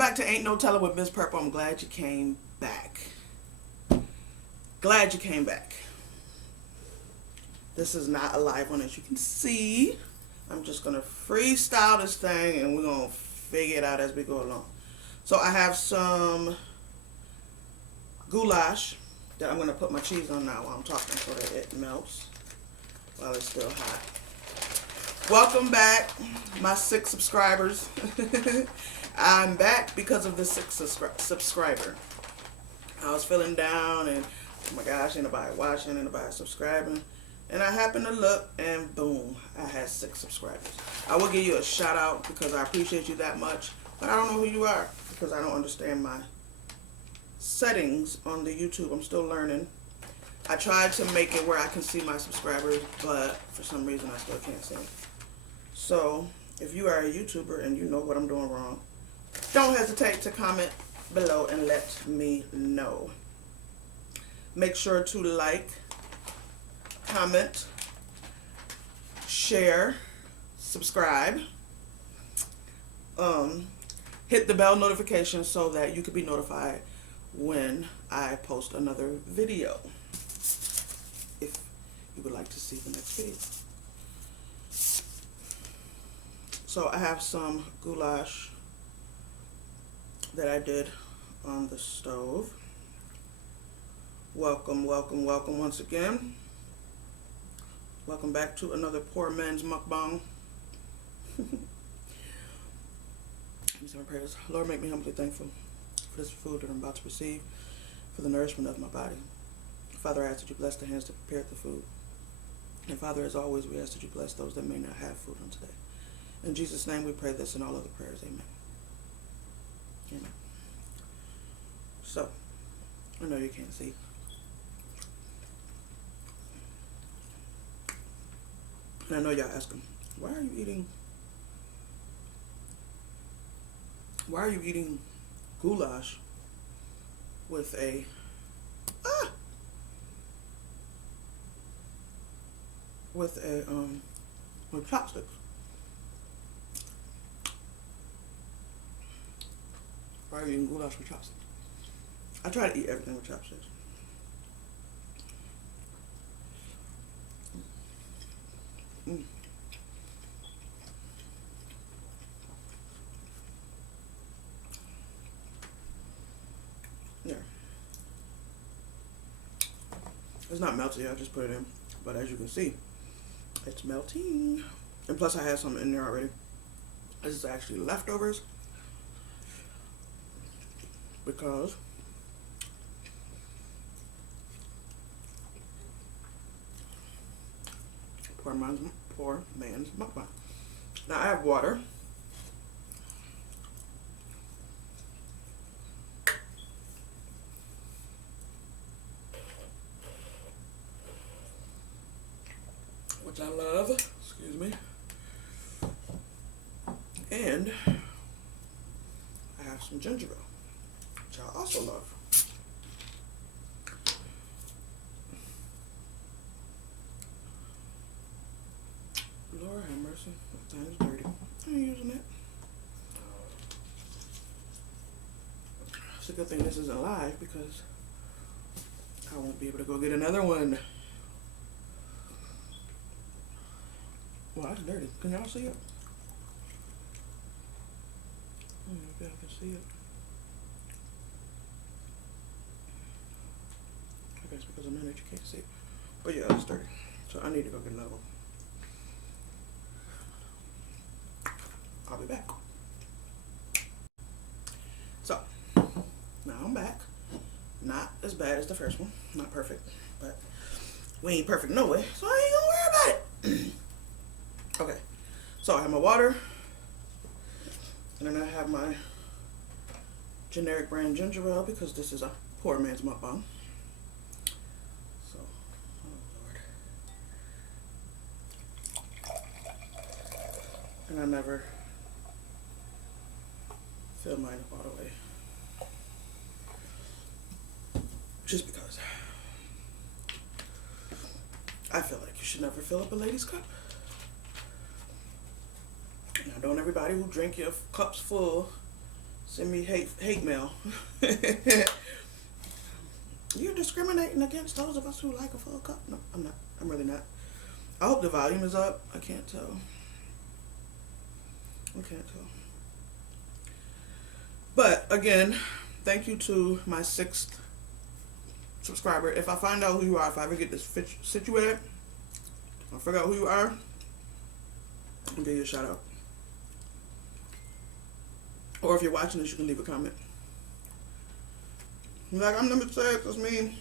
back to Ain't No Telling with Miss Purple. I'm glad you came back. Glad you came back. This is not a live one, as you can see. I'm just going to freestyle this thing, and we're going to figure it out as we go along. So I have some goulash that I'm going to put my cheese on now while I'm talking so that it melts while it's still hot. Welcome back, my 6 subscribers. I'm back because of the 6th subscriber. I was feeling down and, oh my gosh, ain't nobody watching, ain't nobody subscribing. And I happened to look and boom, I had 6 subscribers. I will give you a shout out because I appreciate you that much, but I don't know who you are because I don't understand my settings on the YouTube. I'm still learning. I tried to make it where I can see my subscribers, but for some reason I still can't see them. So if you are a YouTuber and you know what I'm doing wrong, don't hesitate to comment below and let me know. Make sure to like, comment, share, subscribe, hit the bell notification so that you can be notified when I post another video, if you would like to see the next video. So I have some goulash that I did on the stove. Welcome, welcome, welcome once again. Welcome back to another poor man's mukbang. Prayers. Lord, make me humbly thankful for this food that I'm about to receive, for the nourishment of my body. Father, I ask that you bless the hands that prepared the food. And Father, as always, we ask that you bless those that may not have food on today. In Jesus' name we pray this and all other prayers. Amen. Amen. So, I know you can't see. And I know y'all asking, why are you eating goulash with a with chopsticks? Why are you eating goulash with chopsticks? I try to eat everything with chopsticks. Yeah. It's not melted yet, I just put it in. But as you can see, it's melting. And plus I had some in there already. This is actually leftovers. Because poor man's mukbang. Now I have water. Which I love. Excuse me. And I have some ginger ale, which I also love. Lord have mercy, that thing is dirty. I ain't using that. It's a good thing this isn't live because I won't be able to go get another one. Well, that's dirty. Can y'all see it? I don't know if y'all can see it. I guess because I'm in it, you can't see it. But yeah, it's dirty. So I need to go get another one. I'll be back. So, now I'm back. Not as bad as the first one. Not perfect. But we ain't perfect no way. So I ain't gonna worry about it. Okay. So I have my water. And then I have my generic brand ginger ale because this is a poor man's mukbang. So, oh Lord. And I never fill mine up all the way. Just because I feel like you should never fill up a lady's cup. Now, don't everybody who drink your cups full Send me hate mail. You're discriminating against those of us who like a full cup. No, I'm not. I'm really not. I hope the volume is up. I can't tell. I can't tell. But again, thank you to my 6th subscriber. If I find out who you are, if I ever get this situated, I'll figure out who you are and give you a shout out. Or if you're watching this, you can leave a comment. Like, I'm number 6, that's me.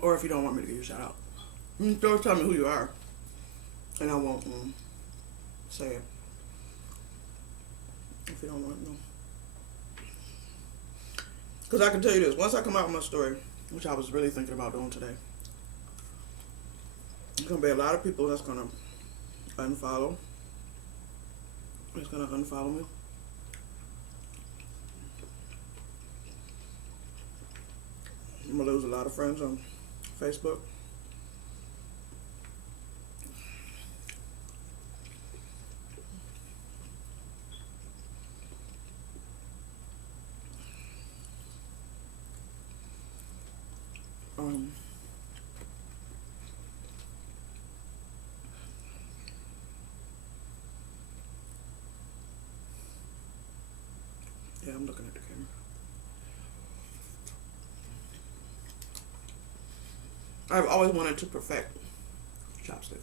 Or if you don't want me to give you a shout out, just tell me who you are, and I won't say it. If you don't want to know. Because I can tell you this, once I come out with my story, which I was really thinking about doing today, there's going to be a lot of people that's going to unfollow. It's going to unfollow me. I'm going to lose a lot of friends on Facebook. Yeah, I'm looking at the camera. I've always wanted to perfect chopsticks.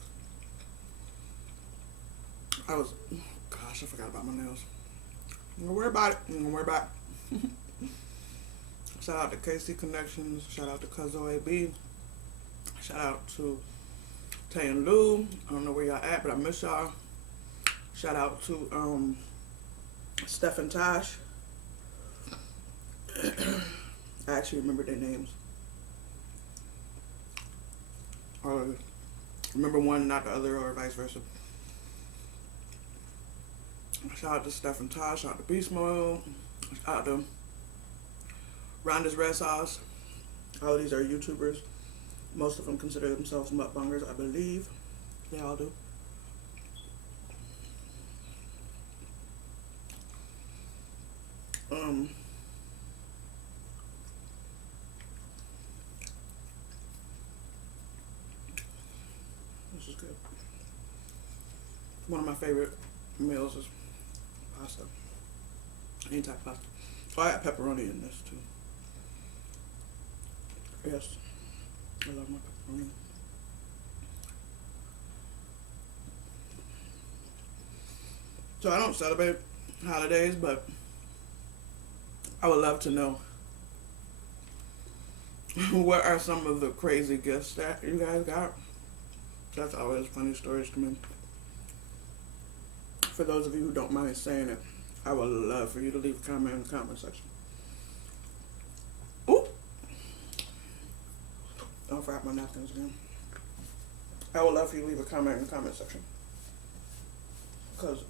Gosh, I forgot about my nails. I'm gonna worry about it. I'm gonna worry about it. Shout out to KC Connections. Shout out to Cuzzo AB. Shout out to Tay and Lou. I don't know where y'all at, but I miss y'all. Shout out to Steph and Tosh. I actually remember their names. Or remember one, not the other, or vice versa. Shout out to Steph and Tosh. Shout out to Beast Mode. Shout out to Rhonda's Red Sauce. All of these are YouTubers. Most of them consider themselves mukbangers, I believe. They all do. This is good. One of my favorite meals is pasta. Any type of pasta. Oh, I got pepperoni in this too. Yes, I love my pepperoni. So I don't celebrate holidays, but I would love to know what are some of the crazy gifts that you guys got. That's always funny stories to me. For those of you who don't mind saying it, I would love for you to leave a comment in the comment section. Ooh! Don't forget my napkins again. I would love for you to leave a comment in the comment section. Because,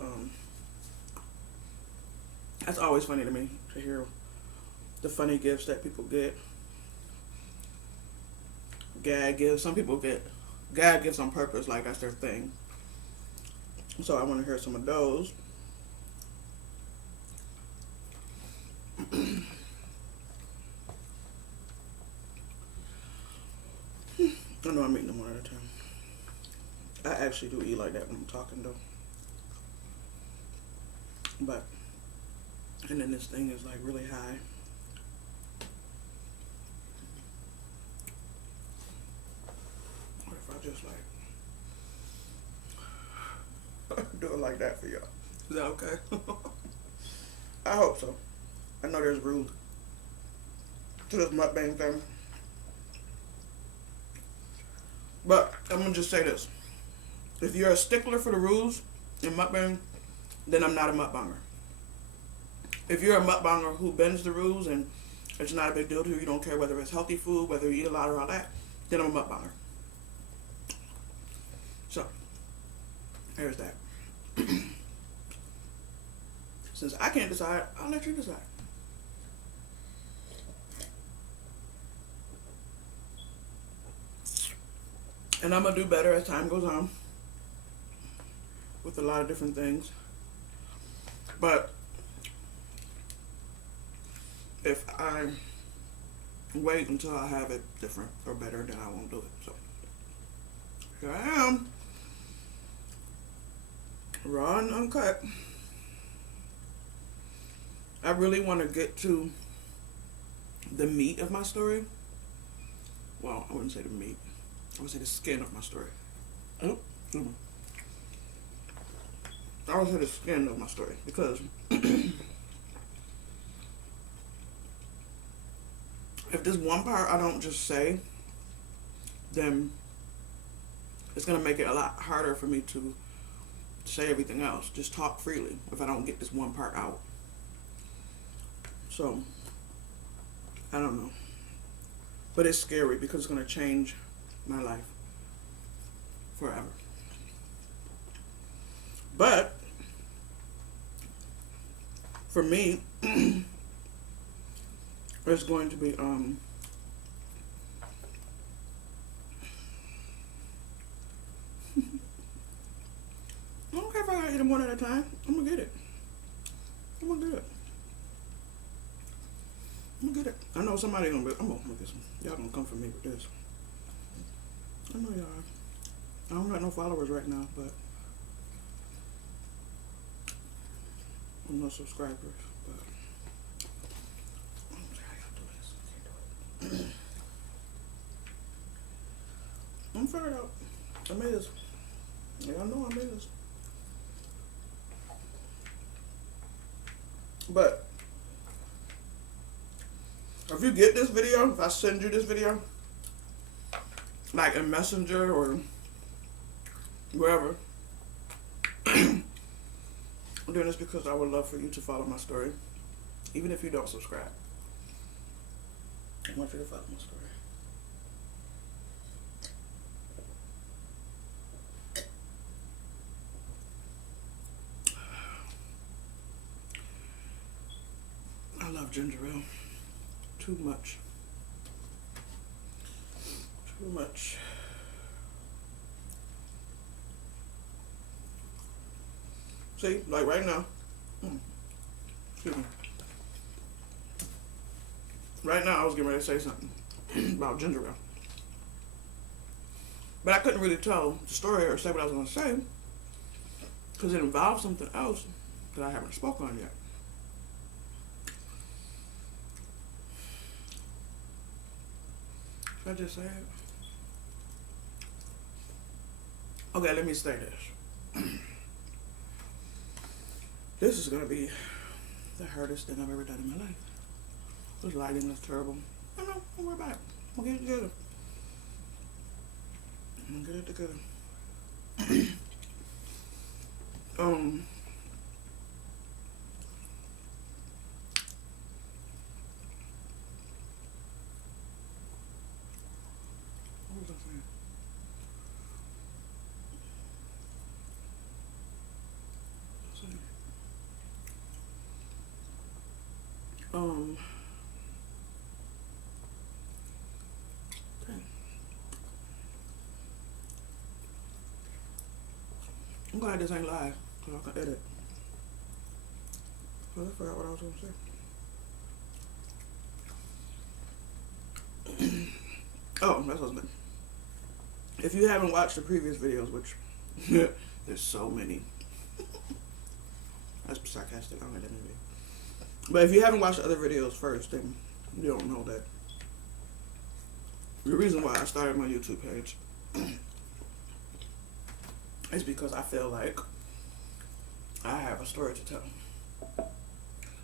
that's always funny to me to hear the funny gifts that people get. Gag gifts. Some people get gag gifts on purpose, like that's their thing. So I want to hear some of those. I know I'm eating them one at a time. I actually do eat like that when I'm talking though. But, and then this thing is like really high. What if I just like do it like that for y'all? Is that okay? I hope so. I know there's rules to this mukbang thing. But I'm gonna just say this. If you're a stickler for the rules in mukbang, then I'm not a mukbanger. If you're a mukbanger who bends the rules and it's not a big deal to you, you don't care whether it's healthy food, whether you eat a lot or all that, then I'm a mukbanger. So, there's that. Since I can't decide, I'll let you decide. And I'm going to do better as time goes on with a lot of different things. But if I wait until I have it different or better, then I won't do it. So here I am, raw and uncut. I really want to get to the meat of my story. Well, I wouldn't say the meat. I would say the skin of my story. Oh, I would say the skin of my story because if there's one part I don't just say, then it's gonna make it a lot harder for me to say everything else. Just talk freely if I don't get this one part out. So I don't know. But it's scary because it's going to change my life forever. But for me, it's going to be I don't care if I gotta eat them one at a time. I'm gonna get it. I'm gonna get it. I'm gonna get it. I know somebody gonna be. I'm gonna get some. Y'all gonna come for me with this. I know y'all are. I don't got no followers right now, but I'm no subscribers. But I'm trying to do this. I can't do it. I'm figured out. I made this. Y'all know I made this. But if you get this video, if I send you this video, like in Messenger or wherever, I'm doing this because I would love for you to follow my story. Even if you don't subscribe, I want you to follow my story. I love ginger ale too much. Too much. See, like right now. Excuse me. Right now, I was getting ready to say something about ginger ale. But I couldn't really tell the story or say what I was going to say because it involved something else that I haven't spoken on yet. Should I just say it? Okay, let me say this. This is going to be the hardest thing I've ever done in my life. This lighting is terrible. I know, don't worry about it. I'm going to get it together. I'm going to get it together. What was I saying? Dang. I'm glad this ain't live, so I can edit. Well, I forgot what I was going to say. Oh, that's what I was saying. If you haven't watched the previous videos, which there's so many. That's sarcastic. I don't know that movie. But if you haven't watched the other videos first, then you don't know that. The reason why I started my YouTube page is because I feel like I have a story to tell. A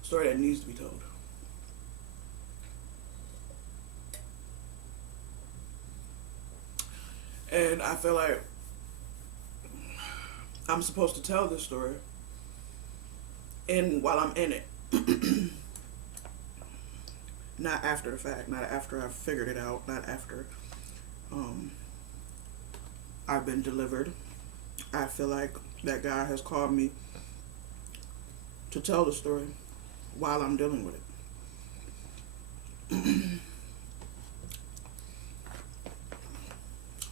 story that needs to be told. And I feel like I'm supposed to tell this story while I'm in it. Not after the fact, not after I've figured it out, not after I've been delivered. I feel like that God has called me to tell the story while I'm dealing with it.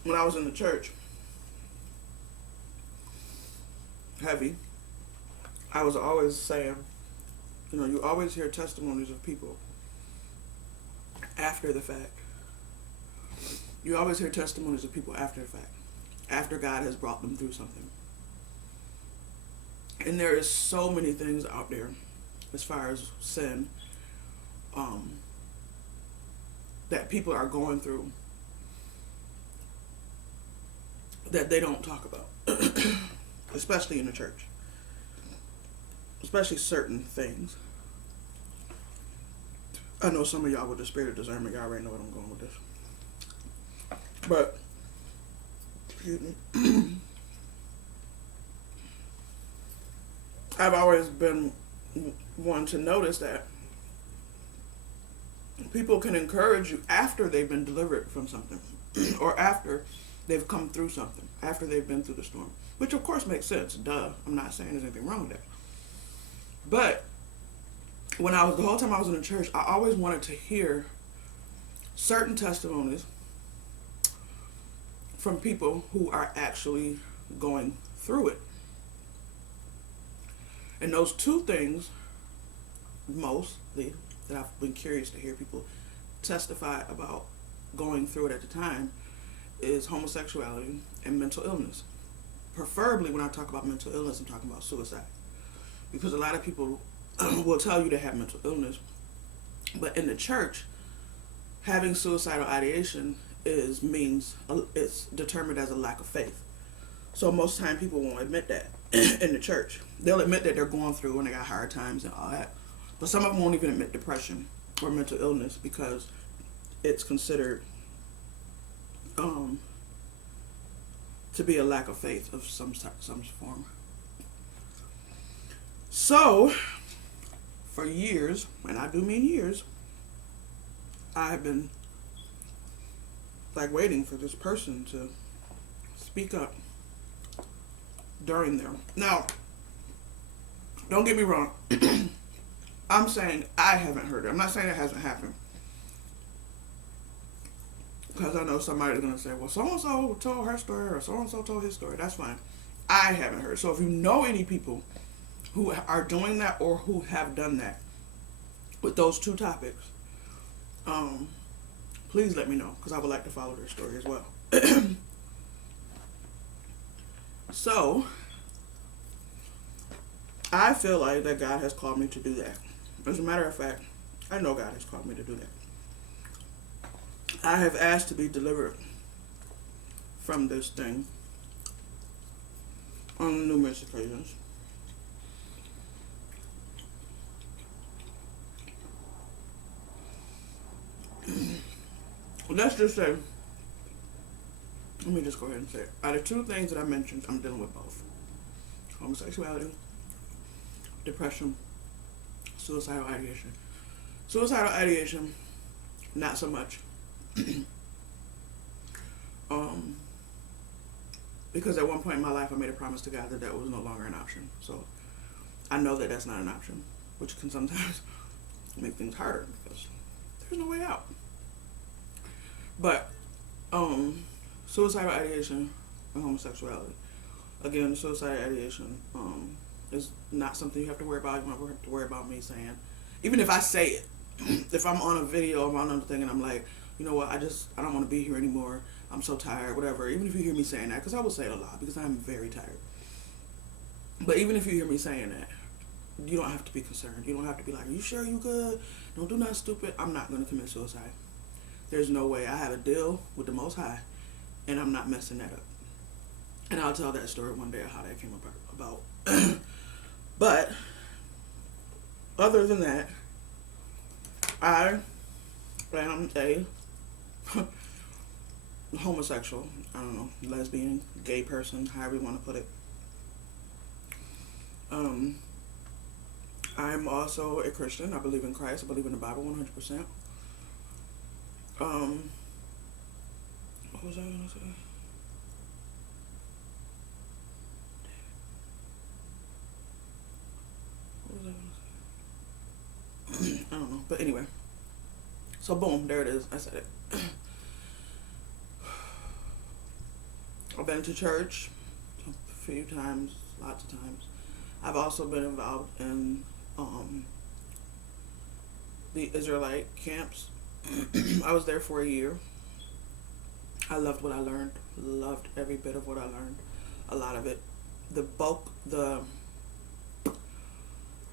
When I was in the church, heavy, I was always saying, you know, you always hear testimonies of people after the fact. You always hear testimonies of people after the fact, after God has brought them through something. And there is so many things out there as far as sin that people are going through that they don't talk about, especially in the church, especially certain things. I know some of y'all with the spirit of discernment, y'all already know what I'm going with this. But, excuse me, I've always been one to notice that people can encourage you after they've been delivered from something or after they've come through something, after they've been through the storm, which of course makes sense. Duh. I'm not saying there's anything wrong with that. But the whole time I was in the church, I always wanted to hear certain testimonies from people who are actually going through it. And those two things, mostly, that I've been curious to hear people testify about going through it at the time, is homosexuality and mental illness. Preferably, when I talk about mental illness, I'm talking about suicide. Because a lot of people will tell you they have mental illness, but in the church, having suicidal ideation it's determined as a lack of faith. So most of the time people won't admit that in the church. They'll admit that they're going through and they got hard times and all that. But some of them won't even admit depression or mental illness because it's considered to be a lack of faith of some form. So, for years, and I do mean years, I have been waiting for this person to speak up during there. Now, don't get me wrong. I'm saying I haven't heard it. I'm not saying it hasn't happened. Because I know somebody's going to say, well, so-and-so told her story or so-and-so told his story. That's fine. I haven't heard. So if you know any people who are doing that or who have done that with those two topics, please let me know, because I would like to follow their story as well. So, I feel like that God has called me to do that. As a matter of fact, I know God has called me to do that. I have asked to be delivered from this thing on numerous occasions. Let's just say, let me just go ahead and say it. Out of two things that I mentioned, I'm dealing with both. Homosexuality, depression, suicidal ideation. Suicidal ideation, not so much. Because at one point in my life I made a promise to God that was no longer an option. So I know that that's not an option, which can sometimes make things harder because there's no way out. But suicidal ideation and homosexuality. Again, suicidal ideation is not something you have to worry about. You don't have to worry about me saying, even if I say it, if I'm on a video or on another thing and I'm like, you know what, I don't want to be here anymore. I'm so tired, whatever. Even if you hear me saying that, because I will say it a lot because I'm very tired. But even if you hear me saying that, you don't have to be concerned. You don't have to be like, are you sure you good? Don't do nothing stupid. I'm not going to commit suicide. There's no way. I have a deal with the Most High, and I'm not messing that up. And I'll tell that story one day of how that came about. But other than that, I am a homosexual, I don't know, lesbian, gay person, however you want to put it. I'm also a Christian. I believe in Christ. I believe in the Bible 100%. What was I going to say? What was I going to say? I don't know. But anyway. So boom, there it is. I said it. I've been to church a few times, lots of times. I've also been involved in the Israelite camps I was there for a year. I loved what I learned. Loved every bit of what I learned. A lot of it. The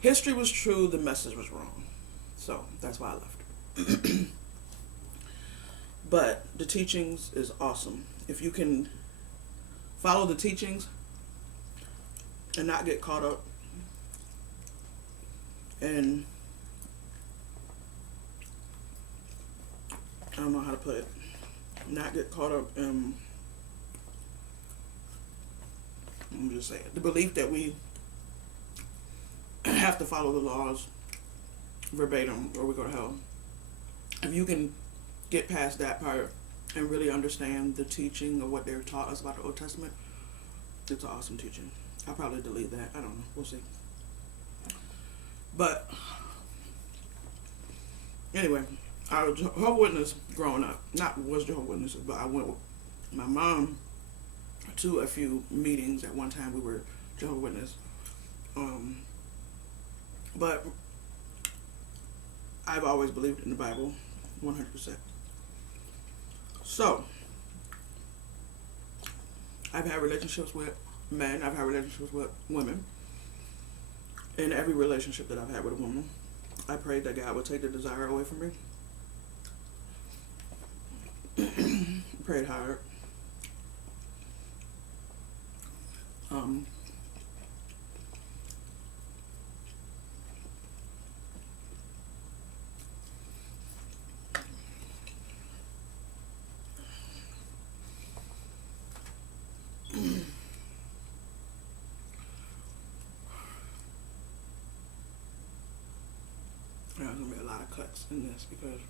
history was true. The message was wrong. So that's why I left. But the teachings is awesome. If you can follow the teachings and not get caught up in, I don't know how to put it, not get caught up in, let me just say it, the belief that we have to follow the laws verbatim or we go to hell. If you can get past that part and really understand the teaching of what they're taught us about the Old Testament, it's an awesome teaching. I'll probably delete that. I don't know. We'll see. But anyway, I was Jehovah's Witness growing up. Not was Jehovah's Witness, but I went with my mom to a few meetings. At one time we were Jehovah's Witness. But I've always believed in the Bible 100%. So I've had relationships with men, I've had relationships with women. In every relationship that I've had with a woman, I prayed that God would take the desire away from me. Prayed hard. There's going to be a lot of cuts in this because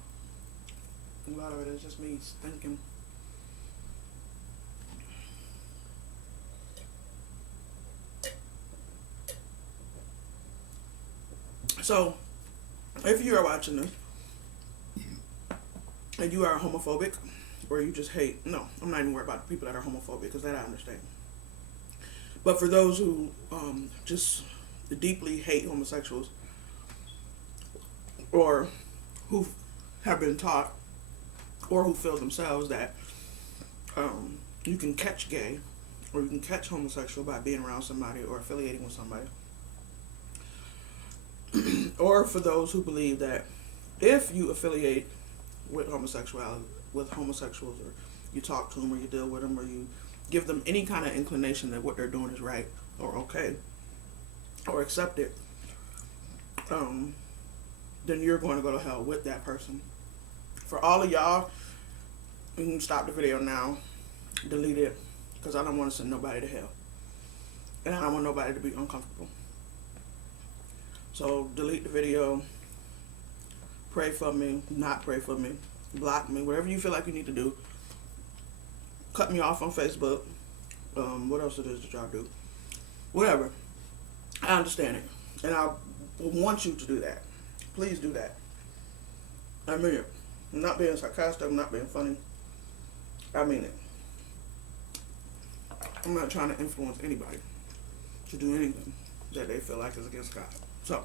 a lot of it is just me thinking. So, if you are watching this and you are homophobic or you just hate, no, I'm not even worried about the people that are homophobic because that I understand. But for those who just deeply hate homosexuals, or who have been taught or who feel themselves that you can catch gay or you can catch homosexual by being around somebody or affiliating with somebody, or for those who believe that if you affiliate with homosexuality, with homosexuals, or you talk to them or you deal with them or you give them any kind of inclination that what they're doing is right or okay or accepted, then you're going to go to hell with that person. For all of y'all, you can stop the video now, delete it, because I don't want to send nobody to hell. And I don't want nobody to be uncomfortable. So delete the video, pray for me, not pray for me, block me, whatever you feel like you need to do. Cut me off on Facebook. What else it is that y'all do? Whatever. I understand it. And I want you to do that. Please do that. I mean it. I'm not being sarcastic. I'm not being funny. I mean it. I'm not trying to influence anybody to do anything that they feel like is against God. So,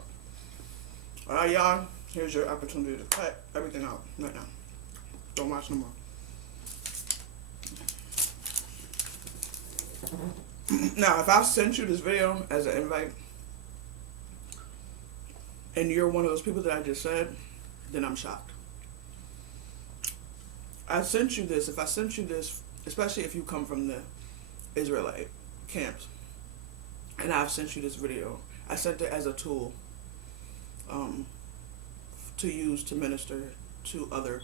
alright, y'all. Here's your opportunity to cut everything out right now. Don't watch no more. Now, if I've sent you this video as an invite, and you're one of those people that I just said, then I'm shocked. I sent you this, if I sent you this, especially if you come from the Israelite camps, and I've sent you this video, I sent it as a tool to use to minister to other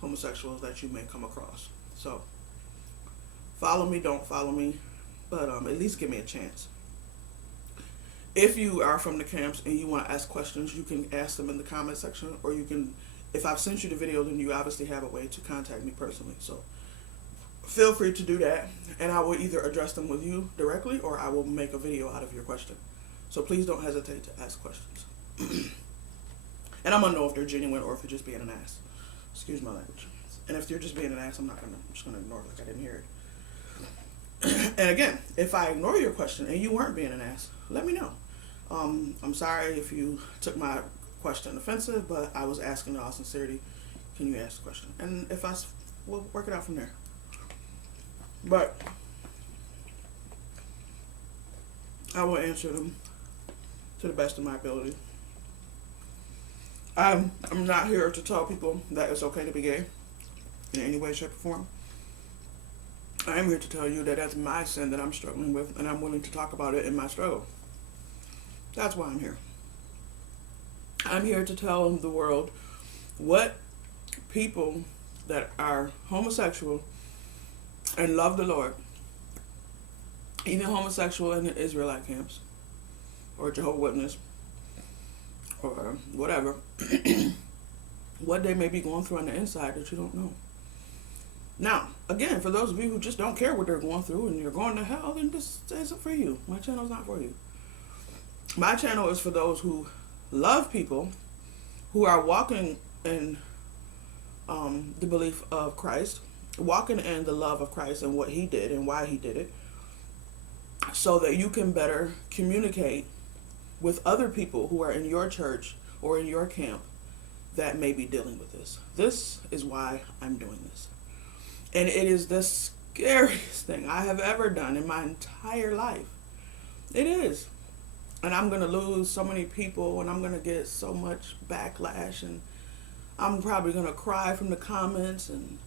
homosexuals that you may come across. So, follow me, don't follow me, but at least give me a chance. If you are from the camps and you want to ask questions, you can ask them in the comment section, or you can, if I've sent you the video, then you obviously have a way to contact me personally. So feel free to do that, and I will either address them with you directly or I will make a video out of your question. So please don't hesitate to ask questions. And I'm gonna know if they're genuine or if you're just being an ass. Excuse my language. And if you're just being an ass, I'm just gonna ignore it like I didn't hear it. And again, if I ignore your question and you weren't being an ass, let me know. I'm sorry if you took my question offensive, but I was asking in all sincerity can you ask the question? And if we'll work it out from there. But I will answer them to the best of my ability. I'm not here to tell people that it's okay to be gay in any way, shape, or form. I am here to tell you that that's my sin that I'm struggling with, and I'm willing to talk about it in my struggle. That's why I'm here. I'm here to tell the world what people that are homosexual and love the Lord, even homosexual in the Israelite camps, or Jehovah's Witness, or whatever, what they may be going through on the inside that you don't know. Now, again, for those of you who just don't care what they're going through and you're going to hell, then this isn't for you. My channel's not for you. My channel is for those who love people, who are walking in the belief of Christ, walking in the love of Christ and what he did and why he did it, so that you can better communicate with other people who are in your church or in your camp that may be dealing with this. This is why I'm doing this. And it is the scariest thing I have ever done in my entire life. It is. And I'm going to lose so many people, and I'm going to get so much backlash, and I'm probably going to cry from the comments, and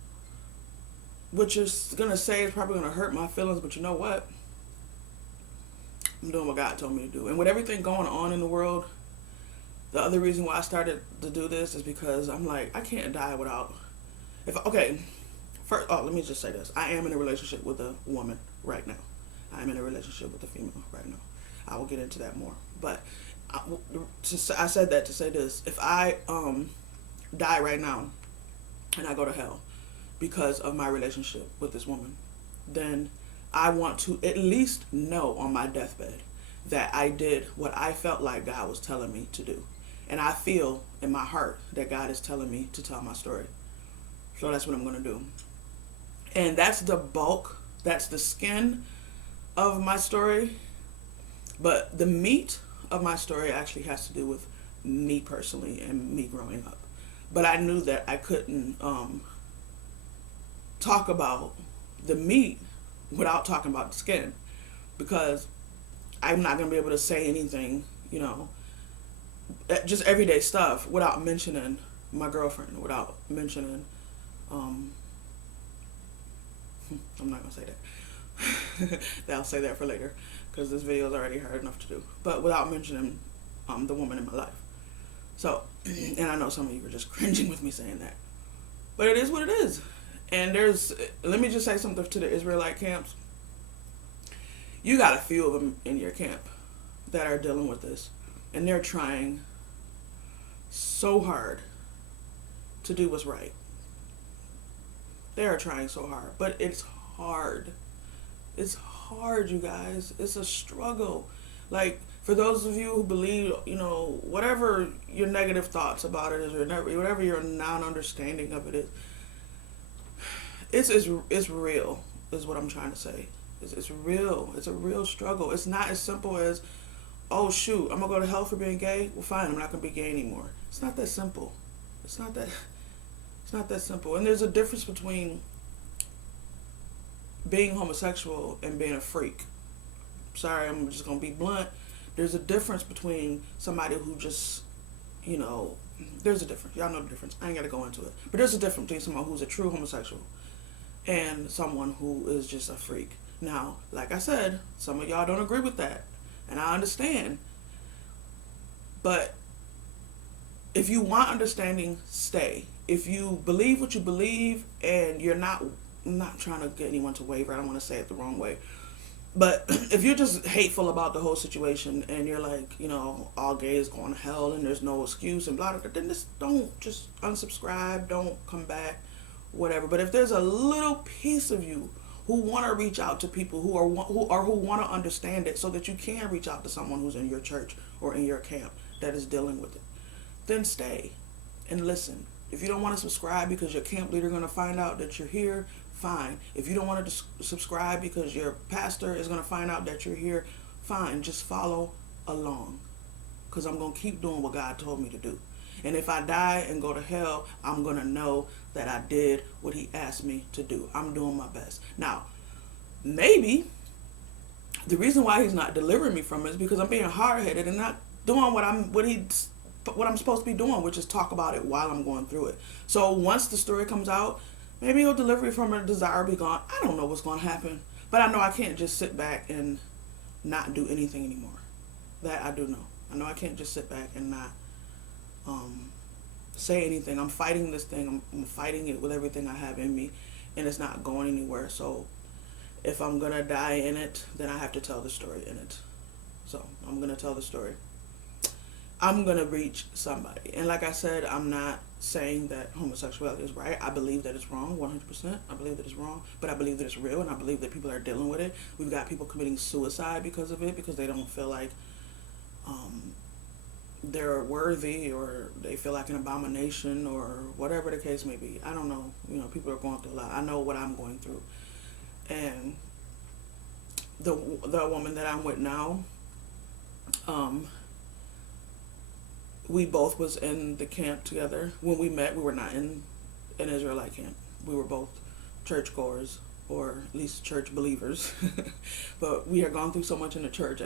what you're going to say is probably going to hurt my feelings, but you know what? I'm doing what God told me to do. And with everything going on in the world, the other reason why I started to do this is because I'm like, I can't die without... First, let me just say this. I am in a relationship with a woman right now. I'm in a relationship with a female right now. I will get into that more. But I said that to say this. If I die right now and I go to hell because of my relationship with this woman, then I want to at least know on my deathbed that I did what I felt like God was telling me to do. And I feel in my heart that God is telling me to tell my story. So that's what I'm going to do. And that's the bulk, that's the skin of my story. But the meat of my story actually has to do with me personally and me growing up. But I knew that I couldn't talk about the meat without talking about the skin, because I'm not going to be able to say anything, just everyday stuff without mentioning my girlfriend, without mentioning, I'm not going to say that. I'll say that for later, because this video is already hard enough to do. But without mentioning the woman in my life. So, and I know some of you are just cringing with me saying that. But it is what it is. And let me just say something to the Israelite camps. You got a few of them in your camp that are dealing with this. And they're trying so hard to do what's right. They are trying so hard. But it's hard. It's hard, you guys. It's a struggle. Like, for those of you who believe, whatever your negative thoughts about it is, or whatever your non-understanding of it is, it's real, is what I'm trying to say. It's real. It's a real struggle. It's not as simple as, oh, shoot, I'm going to go to hell for being gay? Well, fine, I'm not going to be gay anymore. It's not that simple. It's not that simple. And there's a difference between being homosexual and being a freak. Sorry, I'm just going to be blunt. There's a difference between somebody who just, there's a difference. Y'all know the difference. I ain't got to go into it. But there's a difference between someone who's a true homosexual and someone who is just a freak. Now, like I said, some of y'all don't agree with that. And I understand. But if you want understanding, stay. If you believe what you believe and you're not... I'm not trying to get anyone to waver. I don't want to say it the wrong way. But if you're just hateful about the whole situation and you're like, all gays going to hell and there's no excuse and blah, blah, blah, then just unsubscribe, don't come back, whatever. But if there's a little piece of you who want to reach out to people who want to understand it, so that you can reach out to someone who's in your church or in your camp that is dealing with it, then stay and listen. If you don't want to subscribe because your camp leader is going to find out that you're here, fine. If you don't want to subscribe because your pastor is going to find out that you're here, fine. Just follow along, because I'm going to keep doing what God told me to do. And if I die and go to hell, I'm going to know that I did what he asked me to do. I'm doing my best. Now, maybe the reason why he's not delivering me from it is because I'm being hard-headed and not doing what I'm supposed to be doing, which is talk about it while I'm going through it. So once the story comes out, maybe he'll deliver me from a desire be gone. I don't know what's going to happen, but I know I can't just sit back and not do anything anymore. That I do know. I know I can't just sit back and not say anything. I'm fighting this thing. I'm fighting it with everything I have in me, and it's not going anywhere. So if I'm going to die in it, then I have to tell the story in it. So I'm going to tell the story. I'm going to reach somebody. And like I said, I'm not saying that homosexuality is right. I believe that it's wrong, 100%. I believe that it's wrong, but I believe that it's real, and I believe that people are dealing with it. We've got people committing suicide because of it, because they don't feel like they're worthy, or they feel like an abomination, or whatever the case may be. I don't know. You know, people are going through a lot. I know what I'm going through. And the woman that I'm with now, we both was in the camp together. When we met, we were not in an Israelite camp. We were both churchgoers, or at least church believers. But we had gone through so much in the church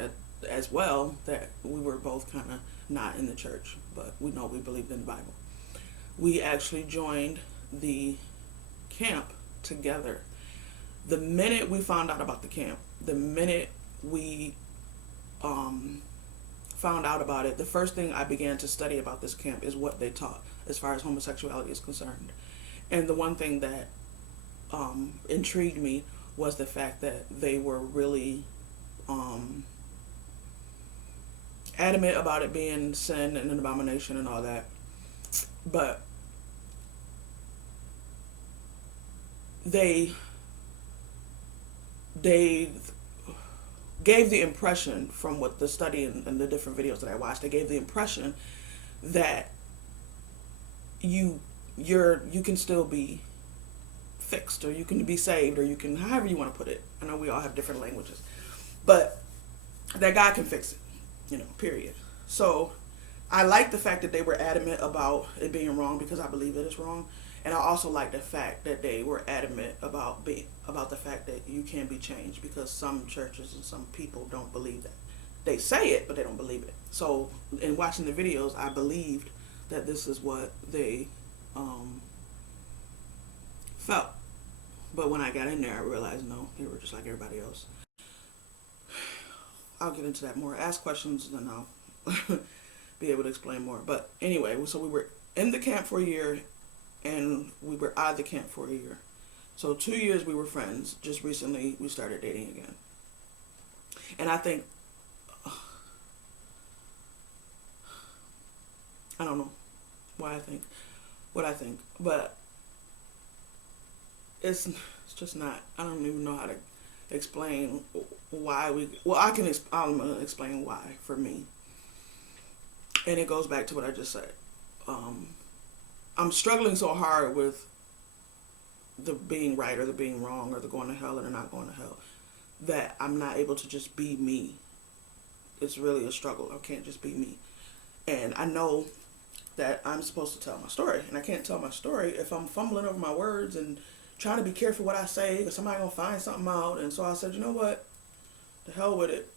as well that we were both kind of not in the church. But we know we believed in the Bible. We actually joined the camp together. The minute we found out about the camp, the minute we found out about it, the first thing I began to study about this camp is what they taught as far as homosexuality is concerned. And the one thing that intrigued me was the fact that they were really adamant about it being sin and an abomination and all that. But they gave the impression, from what the study and the different videos that I watched, they gave the impression that you can still be fixed, or you can be saved, or you can, however you want to put it. I know we all have different languages, but that God can fix it, period. So I like the fact that they were adamant about it being wrong, because I believe that it's wrong. And I also like the fact that they were adamant about the fact that you can be changed, because some churches and some people don't believe that. They say it, but they don't believe it. So in watching the videos, I believed that this is what they felt. But when I got in there, I realized, no, they were just like everybody else. I'll get into that more. Ask questions, and then I'll be able to explain more. But anyway, so we were in the camp for a year, and we were out of the camp for a year. So 2 years we were friends. Just recently we started dating again. And I think, I don't know why I think what I think, but it's just not, I don't even know how to explain why I'm going to explain why for me. And it goes back to what I just said. I'm struggling so hard with the being right or the being wrong, or the going to hell or the not going to hell, that I'm not able to just be me. It's really a struggle. I can't just be me. And I know that I'm supposed to tell my story, and I can't tell my story if I'm fumbling over my words and trying to be careful what I say, because somebody's going to find something out. And so I said, you know what? The hell with it.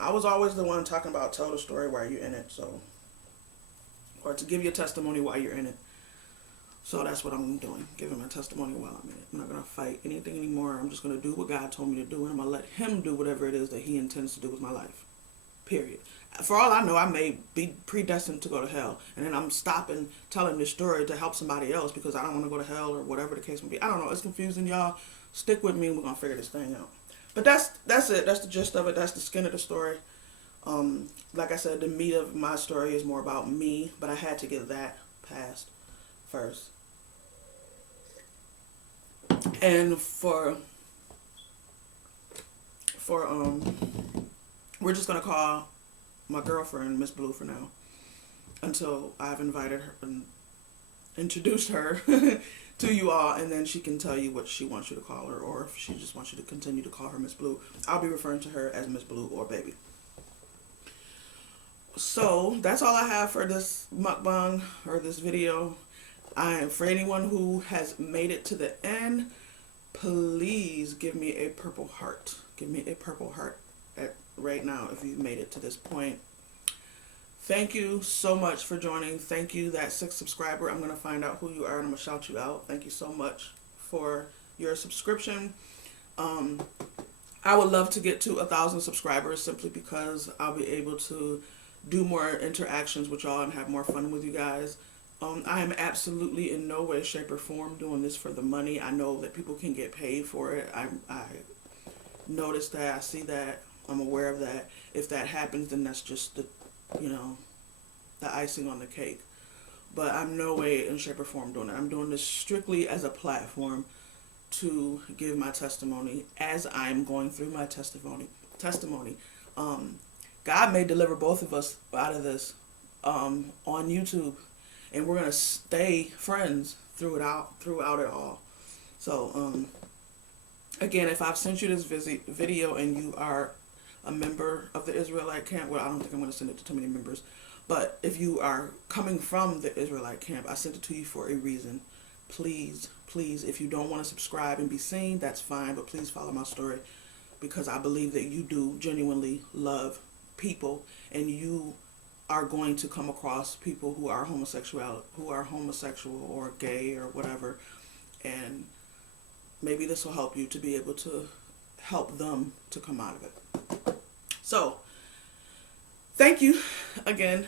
I was always the one talking about tell the story while you're in it, or to give your testimony while you're in it. So that's what I'm doing, giving my testimony while I'm in it. I'm not going to fight anything anymore. I'm just going to do what God told me to do, and I'm going to let him do whatever it is that he intends to do with my life. Period. For all I know, I may be predestined to go to hell, and then I'm stopping telling this story to help somebody else because I don't want to go to hell, or whatever the case may be. I don't know. It's confusing, y'all. Stick with me, and we're going to figure this thing out. But that's it. That's the gist of it. That's the skin of the story. Like I said, the meat of my story is more about me, but I had to get that past first. And we're just gonna call my girlfriend Miss Blue for now, until I've invited her and introduced her to you all, and then she can tell you what she wants you to call her, or if she just wants you to continue to call her Miss Blue. I'll be referring to her as Miss Blue or Baby. So that's all I have for this mukbang or this video. For anyone who has made it to the end, please give me a purple heart. Give me a purple heart right now if you've made it to this point. Thank you so much for joining. Thank you, that 6th subscriber. I'm going to find out who you are and I'm going to shout you out. Thank you so much for your subscription. I would love to get to 1,000 subscribers simply because I'll be able to do more interactions with y'all and have more fun with you guys. I am absolutely in no way, shape, or form doing this for the money. I know that people can get paid for it. I notice that. I see that. I'm aware of that. If that happens, then that's just the icing on the cake. But I'm no way in shape or form doing it. I'm doing this strictly as a platform to give my testimony as I'm going through my testimony. God may deliver both of us out of this on YouTube, and we're gonna stay friends throughout it all. So again, if I've sent you this video and you are a member of the Israelite camp, well, I don't think I'm going to send it to too many members, but if you are coming from the Israelite camp, I sent it to you for a reason. Please, if you don't want to subscribe and be seen, that's fine, but please follow my story, because I believe that you do genuinely love people, and you are going to come across people who are homosexual or gay or whatever, and maybe this will help you to be able to help them to come out of it. So, thank you again.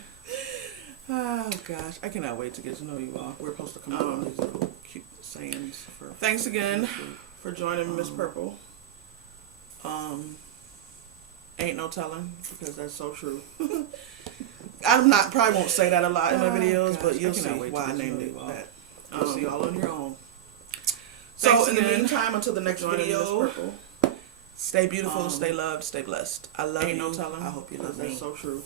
Oh gosh, I cannot wait to get to know you all. We're supposed to come out on these little cute sayings. Thanks again for joining Miss Purple. Ain't no telling, because that's so true. Probably won't say that a lot in my videos, but you'll see why I named it that. You'll see all on your own. So in the meantime, until the next video, stay beautiful, stay loved, stay blessed. I love you. Ain't no telling. I hope you love me. That's so true.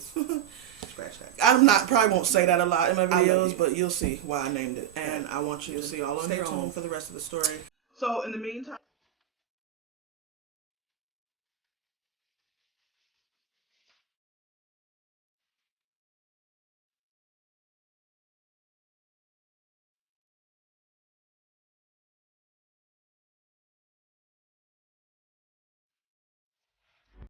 Scratch that. Probably won't say that a lot in my videos, but you'll see why I named it. And I want you to see all on your own for the rest of the story. So in the meantime.